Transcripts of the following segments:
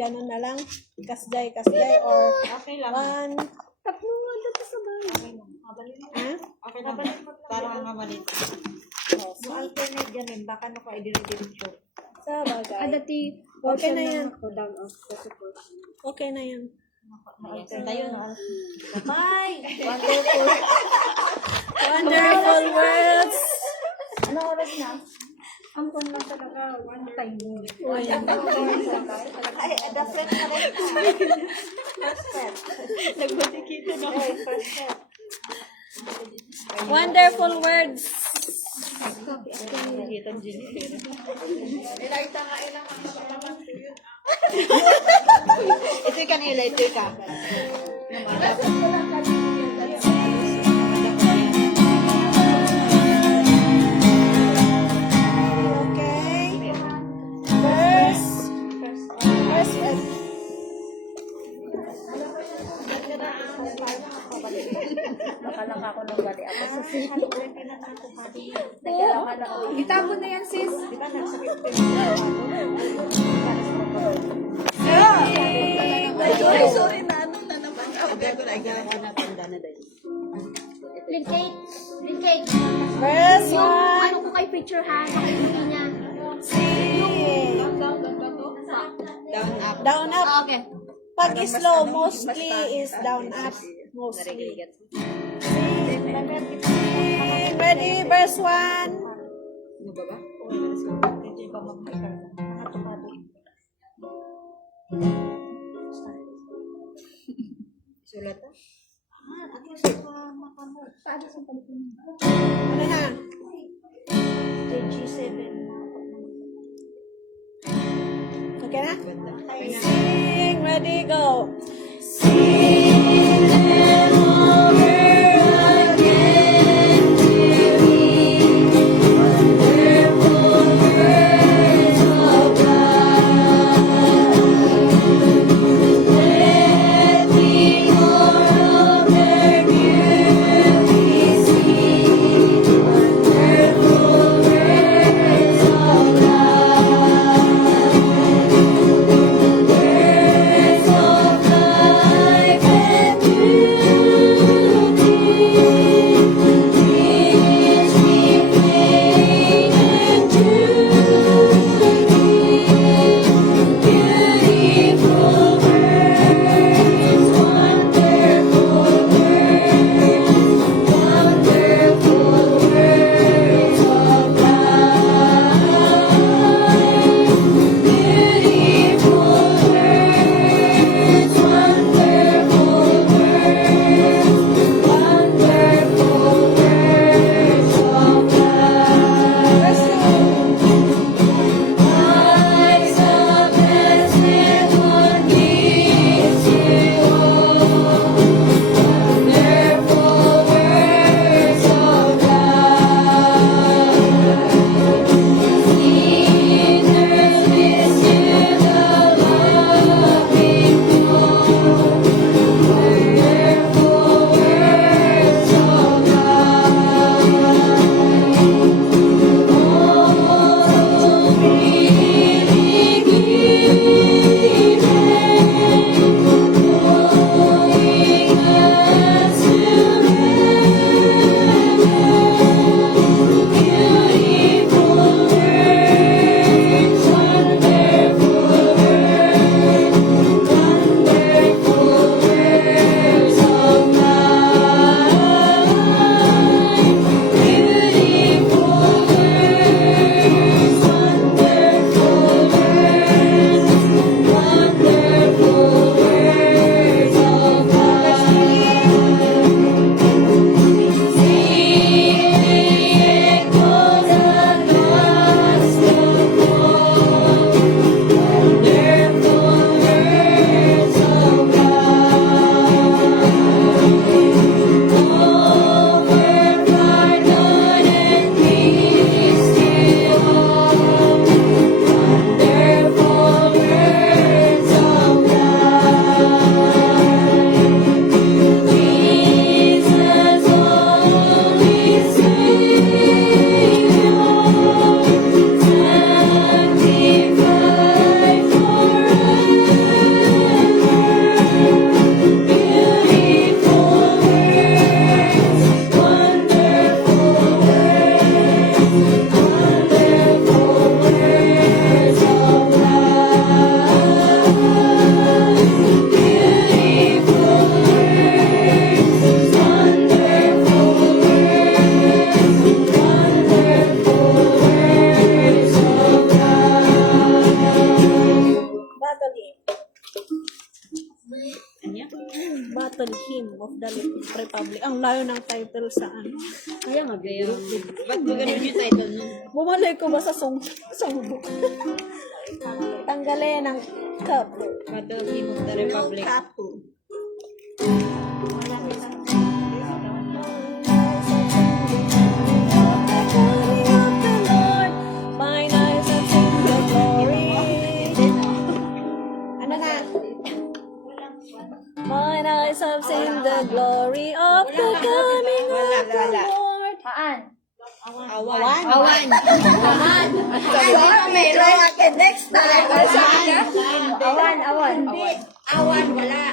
ganun na lang. Kasday, kasday, or Okay lang. one. Tatlo nga dito sa bahay. Okay lang. Ha? Okay lang. Para nga malit. So, alternate ganun. Baka na ka idiri-diretso. Sa bagay. Dati, Okay na yan. ako down off kasi portion. Okay na yan. Alternate tayo na. Bye! Wonderful. Wonderful words. Ano oras na? Ampun lang talaga. One time mo. Uy. Ay, the friend na rin. First step. Nagbatikita na. Okay, first step. Wonderful words. Nakita ang Jennifer. Ito ka nila, ito ka. Okay. Verse. Nakalaka ko ng bali ako sa sis. Nagkalaka ako. Itabo na yan, sis. Di ba nagsakit ko Sorry na. Ano na naman? Linkate. Linkate. Verse Yung 1. ano ko kay picture ha. Pakinggan niya. Down up. Okay. Pag slow, mostly is down up. Mostly. Ready? Verse 1. Sulat na? Paano sa palikon niya? Ano na? JG7. Okay na? Sing. Ready? Go. Battle Hymn of the Republic. Ang layo ng title sa ano. Kaya nga, ba't ba ganun yung title nun? Bumalay ko ba sa songbook? Tanggalin ang cup. Battle Hymn of the Republic. Mine eyes have seen the glory. Ano na? Mine eyes have seen the glory of the coming of the Lord. Haan. Awan. Next time. Awan. Awan, wala.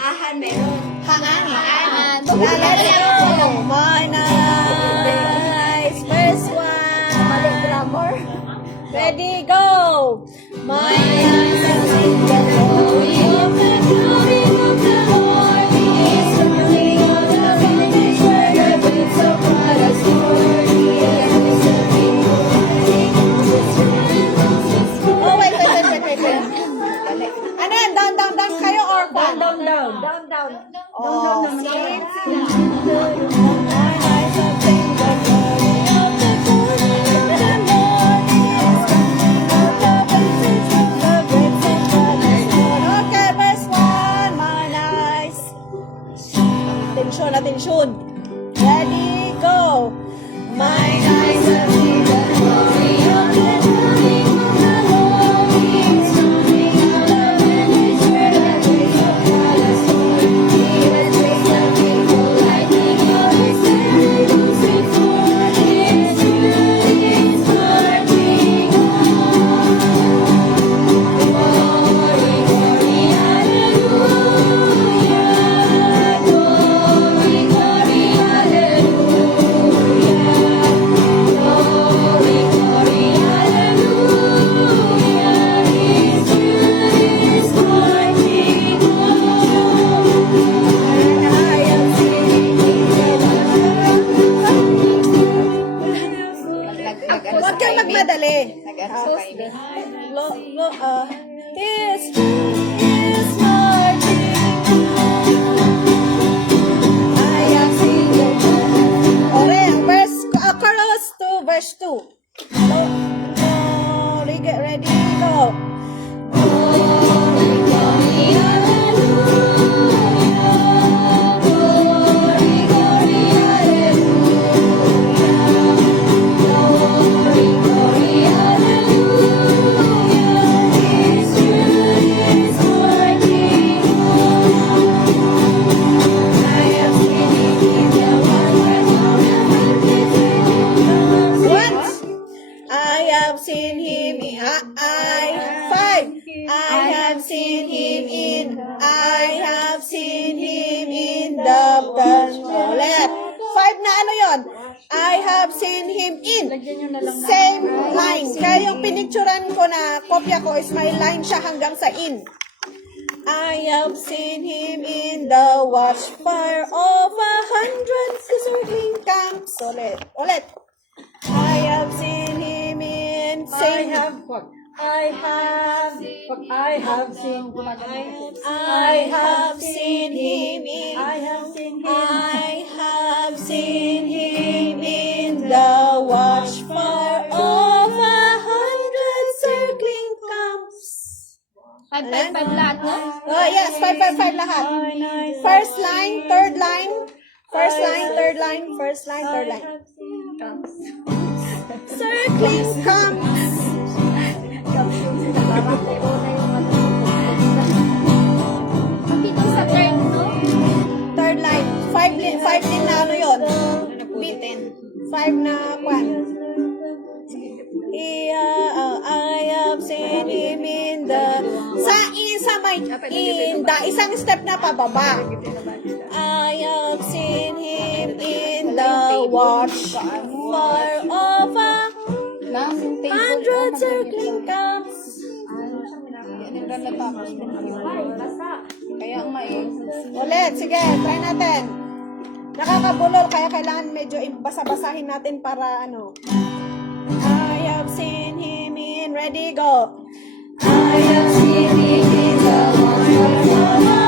Ahan, meron. Haan. Let's go. Mine eyes. First one. Ready, go. Mine eyes have seen the glory of the coming of the Lord. He is coming on the vintage where the boots of God are stored. He is coming Oh, wait. Ano yan? Down kayo or down? Down. Oh, mine eyes have seen the glory of the coming of the Lord. He is coming on the vintage of the great Saint God is born. Okay, verse 1. Mine eyes. Attention. Ready, go. Mine eyes have seen the glory of the coming of the Lord. He is coming on the vintage where the great Saint God is born. He is raised the people lightning of his miracles before. His truth is marching on. Glory, hallelujah. Glory, Huwag kang magmadali. His truth is marching on. I have seen the Ore, chorus to verse 2. Glory, get ready, go. Glory, hallelujah. Glory, hallelujah. Glory, hallelujah. His truth is marching on. I have seen it in the wonders of the What? I have seen him in five. I have seen him in the ulit. Five na ano yon? I have seen him in. Same line. Kaya yung pinicturan ko na kopya ko is may line siya hanggang sa in. I have seen him in the watchfire of 100 circling camps. Ulit. I have seen him in same. I have seen him in the watchfire of 100 circling camps. 5 lahat, no? Oh, yes, 5 lahat. First line, third line. First line, third line. First line, third line. Circling camps. Dito sa third, no? Third line. Five din na ano yun? Beaten. 5 na kwan. I have seen him in the isang step na pababa. I have seen him in the watchfire of 100 circling camps. Ulit, sige, try natin. Nakakabulol, kaya kailangan medyo basa-basahin natin para ano. I have seen him in, ready, go. I have seen him in the watchfire of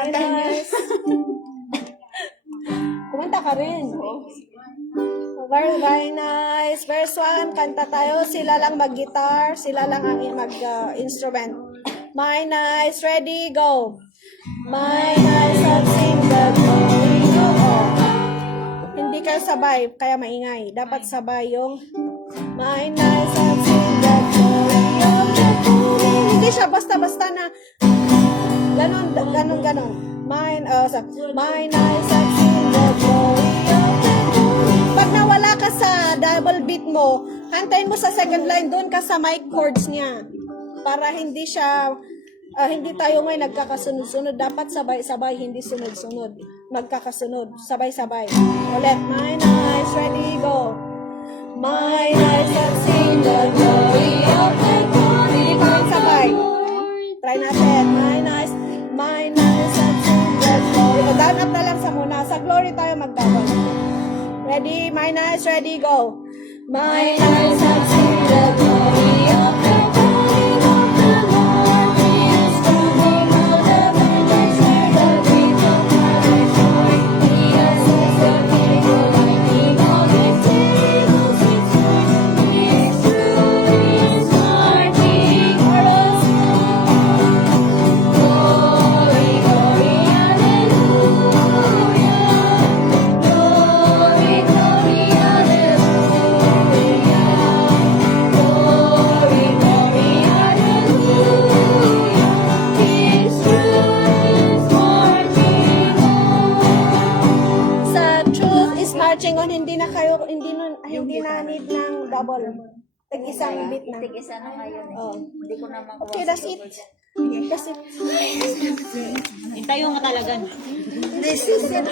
My nice. Kumanta ka rin. Very, very nice. Verse 1, kanta tayo. Sila lang mag-guitar. Sila lang ang mag-instrument. My nice, ready, go. My nice, I'll sing the glory of God. Hindi kayo sabay, kaya maingay. Dapat sabay yung my nice, I'll sing the glory of God. Hindi siya basta-basta na ganon. My nice, I'll sing the glory of God. Pag nawala ka sa double beat mo, kantayin mo sa second line, doon ka sa mic chords niya. Para hindi siya, hindi tayo ngayon nagkakasunod-sunod. Dapat sabay-sabay, hindi sunod-sunod. Magkakasunod, sabay-sabay. Ulit, my nice, ready, go. My nice, I'll sing the glory of the God. Hindi pa rin sabay. Try natin, my nice, I'll sing the glory. O, down up na lang sa muna. Sa glory tayo mag-double. Ready, my nice, ready, go. My nice, I'll sing the glory of the God. Marching on, hindi na need ng double. Tig-isang beat na. Tig-isa na ngayon eh. Oh. Hindi ko na makuha. Okay, that's it. That's it. Hintayo nga talaga. This is it.